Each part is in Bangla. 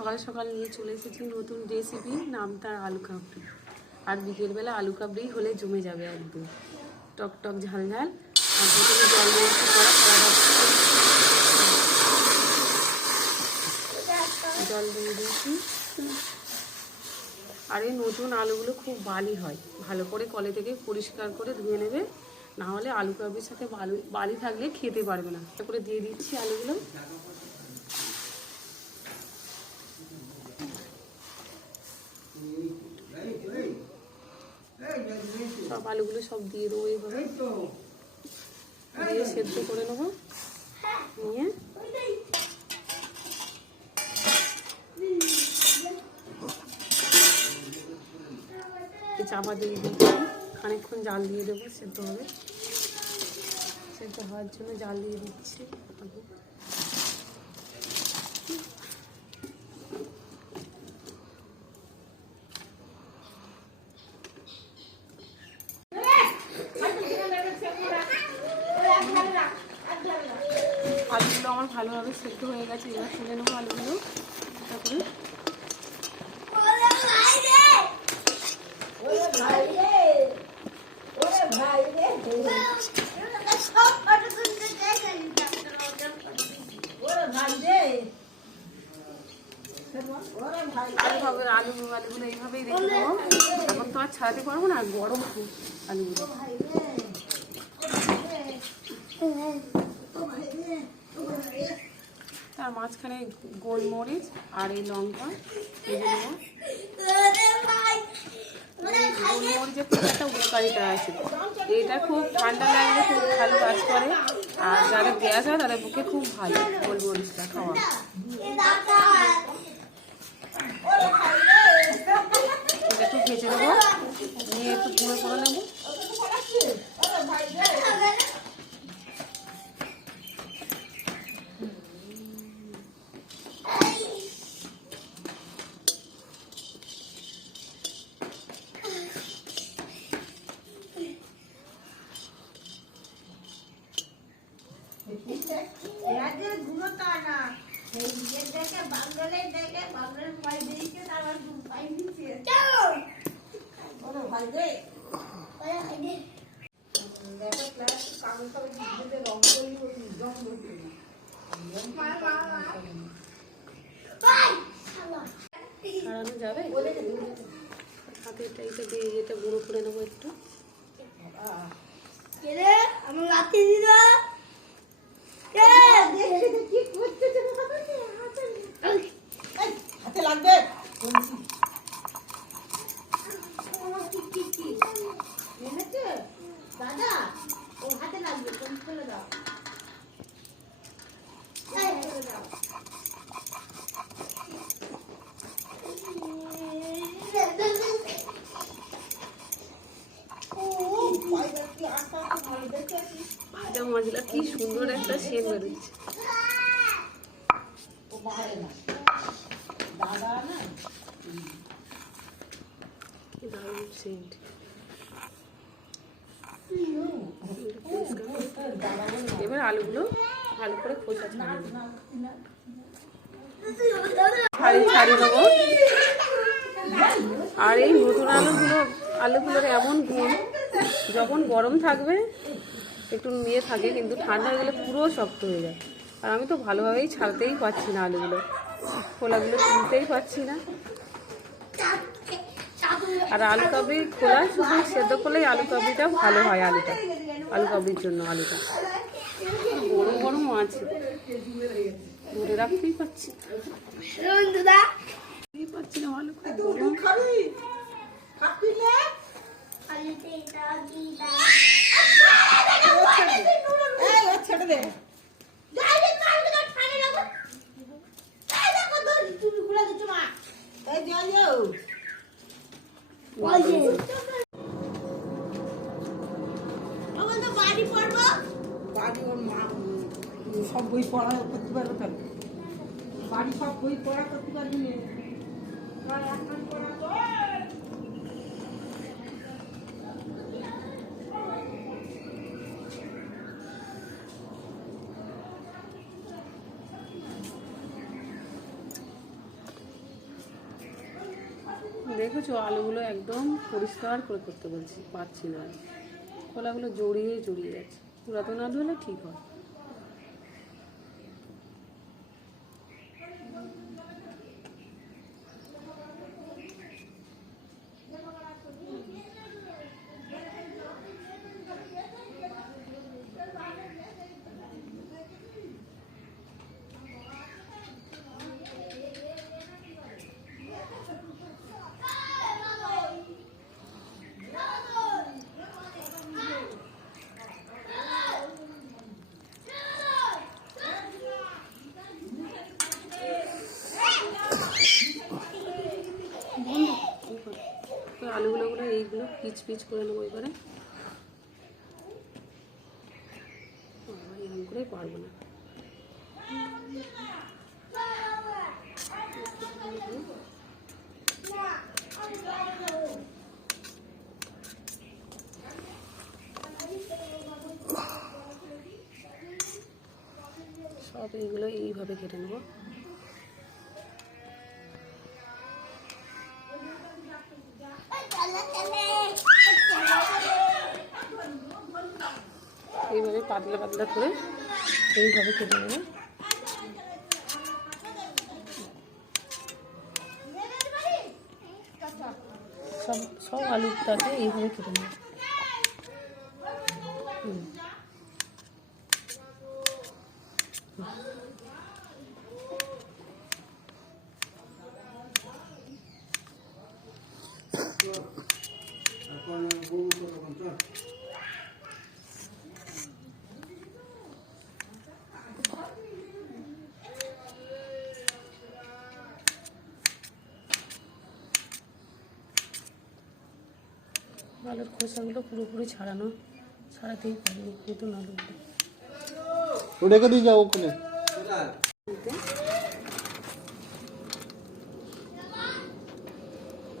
সকাল সকাল নিয়ে চলে এসেছি নতুন রেসিপি নাম তার আলু কাবড়ি আর বিকেলবেলা আলু কাবড়ি হলে জমে যাবে একদম। টক টক ঝাল ঝাল। আর প্রথমে জল জল দিয়ে দিয়েছি। আর এই নতুন আলুগুলো খুব বালি হয়। ভালো করে কলে থেকে পরিষ্কার করে ধুয়ে নেবে। না হলে আলু কাবড়ির সাথে বালু বালি থাকলে খেতে পারবে না। তারপরে দিয়ে দিচ্ছি আলুগুলো। সব আলুগুলো সব দিয়ে দেবো এইভাবে দিয়ে সেদ্ধ করে নেব। নিয়ে। চাপা দিয়ে দিচ্ছি খানিকক্ষণ জাল দিয়ে দেবো সেদ্ধ হবে। সেদ্ধ হওয়ার জন্য জাল দিয়ে দিচ্ছি আলুগুলো আমার ভালোভাবে সেদ্ধ হয়ে গেছে, এবার তুলে নেব আলুগুলো। তারপরে আলু, আলুগুলো এইভাবেই রেখে দেবো। তো আর ছাড়াতে পারব না গরম খুব আলুগুলো। মাঝখানে গোলমরিচ আর এই লঙ্কা। গোলমরিচের খুব একটা উপকারিতা আছে। এটা খুব ঠান্ডা লাগলে খুব ভালো কাজ করে। আর যাদের গ্যাস হয় তাদের পক্ষে খুব ভালো গোলমরিচটা খাওয়া এটা একটু ভেজে নেব নিয়ে একটু গুঁড়ো করে নেব ছাড়ানো যাবে? হাতে এটা এটা দিয়ে এটা গুঁড়ো করে নেব একটু আমার লাঠি দিল হাতে লাগবে দাদা ও হাতে লাগবে তুমি ফেলে দাও ফেলে দাও ভাজা মাছগুলো কি সুন্দর একটা সেন বেরোচ্ছে। দারুণ এবার আলুগুলো ভালো করে খোসা। ছাড়ি ছাড়িয়ে আর এই নতুন আলুগুলো, আলুগুলোর এমন গুণ যখন গরম থাকবে একটু নিয়ে থাকে কিন্তু ঠান্ডা হয়ে গেলে পুরো শক্ত হয়ে যায়। আর আমি তো ভালোভাবেই ছাড়তেই পারছি না আলুগুলো। খোলাগুলো তুলতেই পারছি না। আর আলু কাবড়ির খোলা শুধু সেদ্ধ করলেই আলু কাবড়িটা ভালো হয় আলুটা আলু কাবড়ির জন্য আলুটা। গরম গরম আছে। ধরে রাখতেই পারছি। না। পারছি না আলু খুব গরম খাবি খাবি না আলুতে এটা দিদা এই ও ছেড়ে দে ডাইরেক্ট মারবে না পানি লাগবে এই দেখো দড়ি তুমি খুলে দিচ্ছ মা এই যাইও বলছে আমার তো বাড়ি পড়ব বাড়ি ওর মা সব বই পড়া করতে পারবে কেন? বাড়ি সব বই পড়া করতে পারবি না। দেখেছ, আলুগুলো একদম পরিষ্কার করে করতে বলছি পাচ্ছি না। খোলাগুলো জড়িয়ে জড়িয়ে যাচ্ছে। পুরাতন আলু হলে ঠিক হয়। পিচ পিচ করে নেব এবারে। এরকম করে পারব না। সব এইগুলো এইভাবে কেটে নেব। এইভাবে পাতলা পাতলা করে এইভাবে কেটে নেবে সব সব আলুটাকে এইভাবে কেটে নেবে হুম। আলুর খোসাগুলো পুরোপুরি ছাড়ানো ছাড়াতেই পারিনি নতুন আলুগুলো রেখে দিয়ে যাও ওখানে।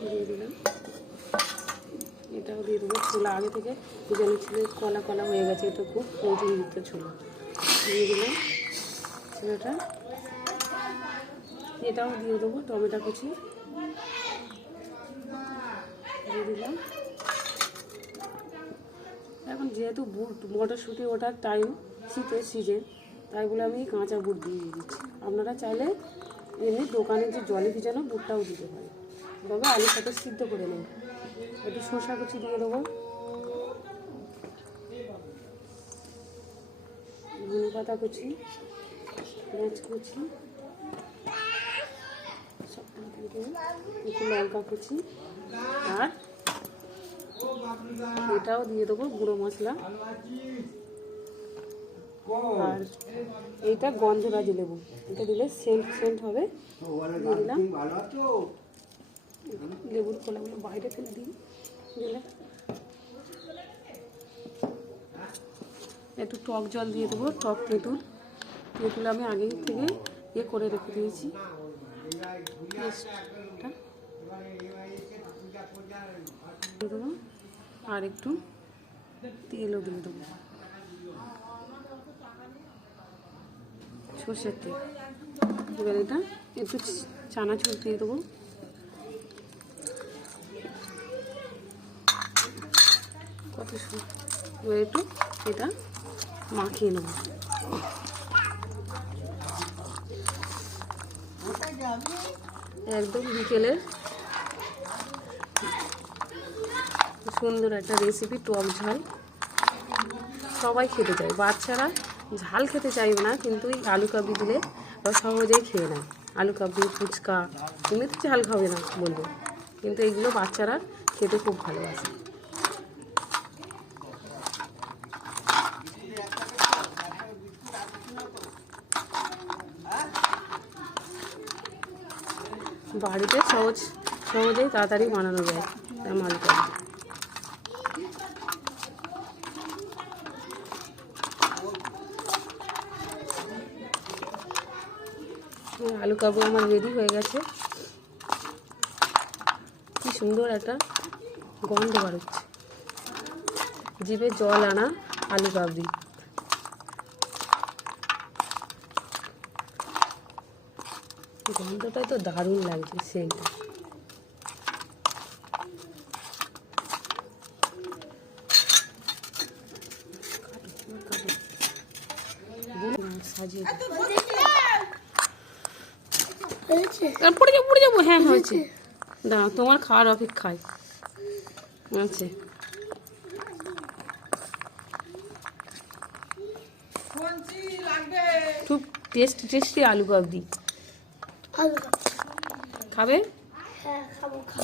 দিয়ে দিলাম। এটাও দিয়ে দেবো। ছোলা আগে থেকে যেন ছিল কলা কলা হয়ে গেছে এটা খুব অতিরিক্ত ছোলা দিয়ে দিলাম ছোলাটা এটাও দিয়ে দেবো টমেটো কুচি। দিয়ে দিলাম। এখন যেহেতু বুট মটরশুঁটি ওঠার টাইম শীতের সিজন তাই বলে আমি কাঁচা বুট দিয়ে দিচ্ছি। আপনারা চাইলে এমনি দোকানে যে জলে ভিজানো বুটটাও দিতে পারেন। তবে আলুর সাথে সিদ্ধ করে নেব একটু শসা কুচি দিয়ে দেবো। ধনে পাতা কুচি, পেঁয়াজ কুচি একটু লঙ্কা কুচি, আর এটাও দিয়ে দেবো গুঁড়ো মশলা। আর এইটা গন্ধরাজ লেবু। এটা দিলে সেন্ট সেন্ট হবে। দিলাম। লেবুর খোলাগুলো বাইরে ফেলে দিই। দিলে একটু টক জল দিয়ে দেবো, টক তেঁতুল। তেঁতুল আমি আগে থেকে ইয়ে করে রেখে দিয়েছি। দিয়ে দেবো আর একটু তেলও দিয়ে দেবো। সর্ষের তেল। এবার এটা একটু চানাচুর দিয়ে দেবো। কত সুন্দর। একটু এটা মাখিয়ে নেব। একদম বিকেলের সুন্দর একটা রেসিপি টক ঝাল। সবাই খেতে চায়। বাচ্চারা ঝাল খেতে চাইবে না, কিন্তু এই আলু কাবলি দিলে ওরা সহজেই খেয়ে নেয়। আলু কাবলি, ফুচকা, এমনিতে ঝাল খাবে না বলব। কিন্তু এইগুলো বাচ্চারা খেতে খুব ভালোবাসে। বাড়িতে সহজ, সহজেই তাড়াতাড়ি বানানো যায় আলু কাবলি আলু কাবু আমার রেডি হয়ে গেছে। কি সুন্দর একটা গন্ধ বাড়ছে জিভে জল আনা আলু কাবড়ি গন্ধটাই তো দারুণ লাগছে সেন্টটা সাজিয়ে পড়ে যাব পড়ে যাব হ্যাঁ হয়েছে? দাঁড়াও তোমার খাওয়ার অপেক্ষায়। আছে। খুব টেস্টি টেস্টি আলু কাবদি খাবে? হ্যাঁ খাব খাব।